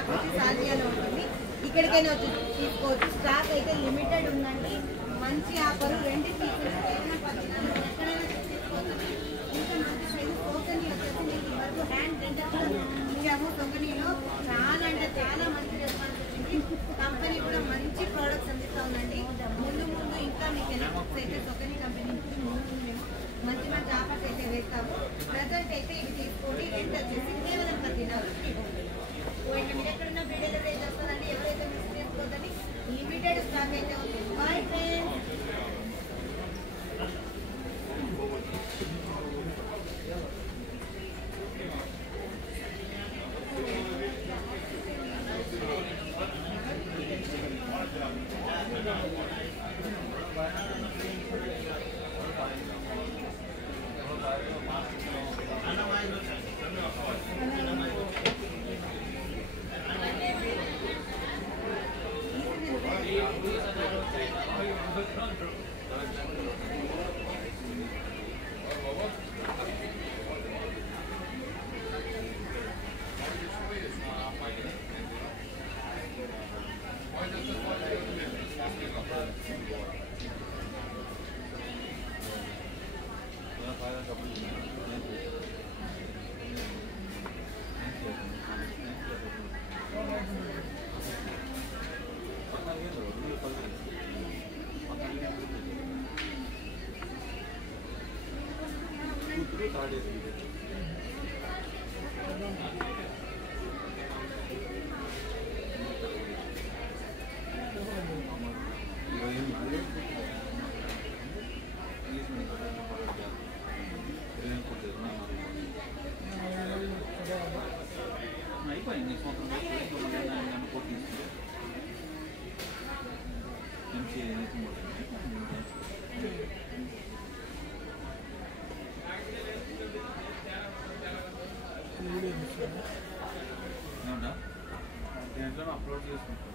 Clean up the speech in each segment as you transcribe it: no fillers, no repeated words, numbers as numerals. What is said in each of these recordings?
Shop వచ్చి సాల్వియాలో ఉంటుంది. ఇక్కడికైనా వచ్చి తీసుకోవచ్చు. స్టాక్ అయితే లిమిటెడ్ ఉందండి. మంచి ఆఫర్, 2 పీసులు కేవలం 14 ఎక్కడైనా తీసుకోవచ్చు. ఇంకా మంచి సైజు సోకని వచ్చేసి మీకు వరకు హ్యాండ్ రెండర్ ఇచ్చాము. సోకనీలో చాలా అంటే చాలా మంచి రెస్పాన్స్ వచ్చింది. కంపెనీ కూడా మంచి ప్రోడక్ట్స్ అందిస్తూ ఉందండి. ముందు ఇంకా మీకు ఎలక్ట్రిక్స్ అయితే సోకనీ కంపెనీ నుంచి ముందు మేము మంచి మంచి ఆఫర్స్ అయితే వేస్తాము. ప్రజెంట్ అయితే ఇవి తీసుకోండి. రెంట్ వచ్చేసి కేవలం 14 ఫ్రీ ఉంటుంది. మీరు ఎక్కడున్న ఫ్రీ డెలివరీ చేస్తుందండి. ఎవరైతే మిస్ చేసుకోవద్దని లిమిటెడ్ స్టాక్ అయితే ఉంది. Bye friends. అప్లోడ్ చేసుకుంటాం.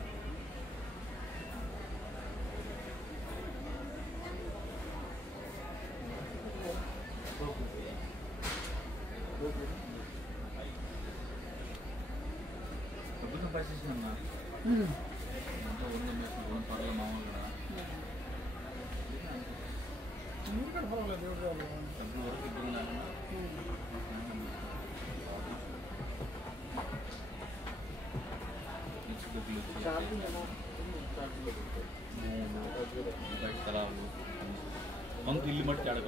డబ్బులు పరిశీలించిన పర్ల మామూలుగా డబ్బులు వరకు ఇబ్బంది లేకుండా మనకు ఇల్లు మట్టి ఆడ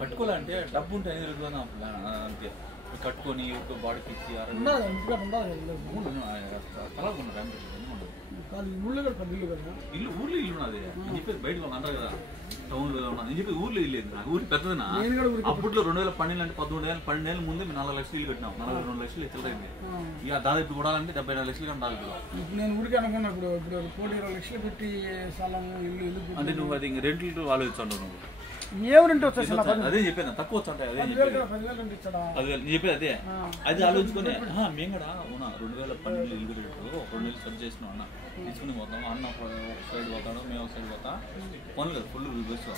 కట్టుకోవాలంటే డబ్బు ఉంటే అంతే కట్టుకొని బాడీకి ఇచ్చి ఇల్లు ఊర్లో ఇల్లు ఉన్నది నేను చెప్పేది బయట వాళ్ళు అంటారు కదా టౌన్లో ఉన్నది నేను చెప్పేది ఊర్లో ఇల్లు నా ఊరి పెద్దదినా అప్పట్లో 2012 అంటే 12 ముందే 4 లక్షలు ఇల్లు కట్టినాం 42 లక్షలు ఇచ్చలేదు ఇక దాదాపు కూడా అంటే 74 లక్షలు కానీ దాదాపు నేను ఊరికి అనుకున్నా ఇప్పుడు 1,20 లక్షలు పెట్టి స్థలం ఇల్లు అంటే నువ్వు అది ఇంక రెంట్లు ఆలోచించండు నువ్వు ఏమరంటే అదే చెప్పాను తక్కువ వచ్చా అదే చెప్పేది అదే అది ఆలోచించుకొని మేము కూడా అవునా 2012 ఇల్లు పెట్టు 2 నెలలు సెర్చ్ చేసినాం అన్న తీసుకుని పోతాం అన్న ఒక సైడ్ పోతాడు మేము ఒక సైడ్ పోతా పనులు కదా ఫుల్ బస్సు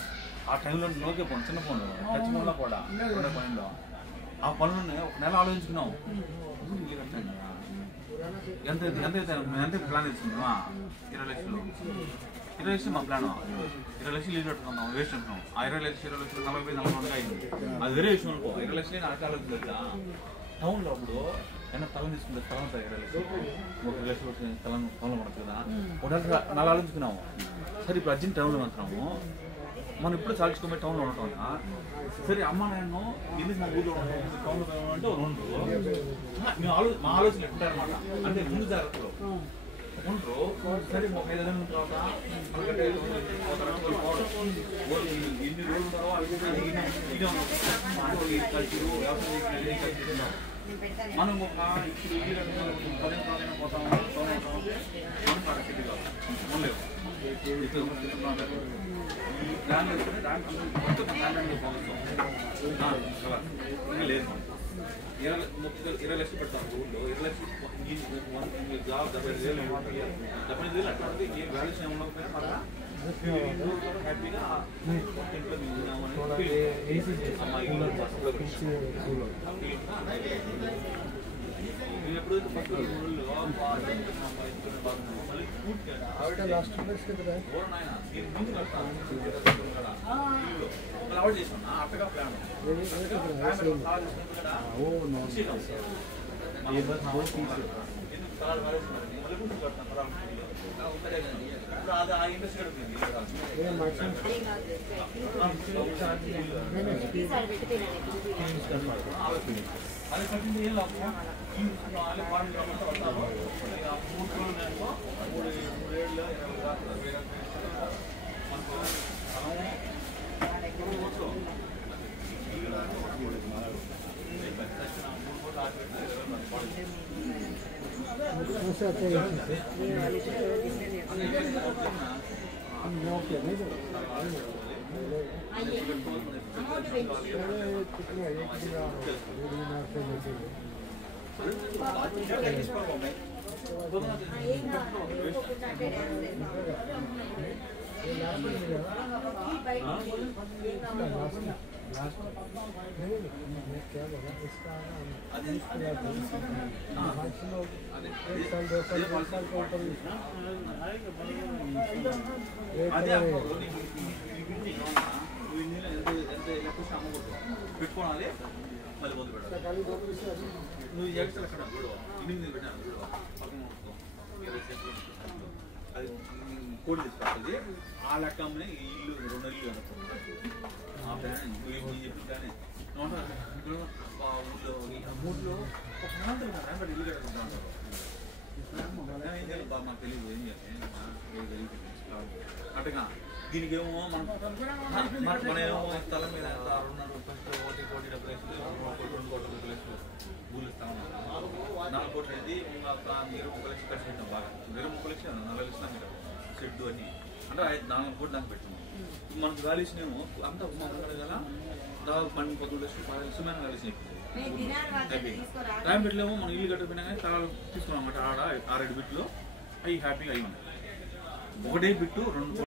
ఆ టైంలో నోకే ఫోన్ చిన్న ఫోన్ టచ్ ఫోన్లో కూడా ఉండే పనిలో ఆ పనులని ఒక నెల ఆలోచించుకున్నాం ఇల్లు కట్టాను ఎంత ఎంత ప్లాన్ ఇస్తున్నామా 20 లక్షలు 20 లక్షలు మా ప్లాన్ 20 లక్షలు ఇల్లు కట్టుకుందాం వేస్ట్ అంటున్నాం ఆ 20 లక్షలు 40 అయింది అది వేరే విషయం అనుకో 20 లక్షలు నాకు ఆలోచించదు టౌన్లో అప్పుడు ఏమైనా స్థలం తీసుకుంటే స్థలం 20 లక్షలు 30 లక్షలు స్థలం పడుతుంది కదా ఒకటి నెల ఆలోచించుకున్నాము సరే ఇప్పుడు అర్జెంట్ టౌన్లో వెళ్తున్నాము మనం ఇప్పుడు సాల్చుకోమే టౌన్లో ఉండటం సరే అమ్మ నేను ఎందుకు మా ఊళ్ళో టౌన్లో అంటే 2 మేము మా ఆలోచన ఎట్టుంటారనమాట అంటే ముందు జాగ్రత్తలో ఉండరు సరే ఒక 5 నెలల తర్వాత ఎన్ని రోజులు ఉంటారో కల్చరు వ్యవసాయం మనం ఒక ఇప్పుడు ఇల్లు కట్టిన 10 రోజులైనా పోతాము మనం కాదు ఉండలేవు ఈ ప్లాన్ వేసుకుంటే దాంట్లో లేదు 20 లక్షలు పెడతాను ఊళ్ళో 20 లక్షలు జాబ్ 75,000 అట్లా ఏం వాల్యూషన్ ఉండకపోయినా హ్యాపీగా ఇంట్లో మేము మేము ఎప్పుడైతే ఫస్ట్ ఆవిడ లాస్ట్ ప్లేస్ కదా అవాయిడ్ చేసాం అట్టగా ప్లాన్ అది ఆ ఇంట్రెస్ట్ అది కట్టింది ఏం లాభం వాళ్ళు పాటలు వస్తారు 3 రోజులు 3 ఏళ్ళు 20 పెట్టుకోవాలి మళ్ళీ ముందు పెట్టాలి నువ్వు ఎక్కడ అక్కడ 8 పెట్టాను అది కోడి తీసుకొస్తుంది ఆ లెక్క అమ్మని ఇల్లు 2 ఇల్లు అనుకుంటుంది ఆ ప్లాన్ నువ్వు చెప్పిందానే మూడులో ఒక ప్రాంతం ఇల్లు కట్టుకుంటా ఉంటారు మాకు తెలియదు ఏం చేయాలి అటుగా దీనికి ఏమో మన ఏమో స్థలం మీద 1.5 కోటి డబ్బులు 2 కోట్ల రూపాయలు భూములు ఇస్తా ఉన్నారు 4 కోట్లు అయితే మీరు 1 లక్ష ఖర్చు పెట్టాం బాగా మీరు 1 లక్ష 4 లక్షలు మీరు షెడ్ అని అంటే 4 కోట్లు దానికి పెట్టున్నాం మనకు వాల్యూషన్ ఏమో అంతా కదా దాదాపు 12 లక్షలు 10 లక్షలు మేము వాల్యూషన్ టైం పెట్టలేమో మనం ఇల్లు కట్టకపోయినా కానీ స్థలాలు తీసుకున్నాం అన్నమాట ఆడ 6-7 బిట్లు అవి హ్యాపీగా అయి ఉన్నాయి ఒకటే బిట్టు 2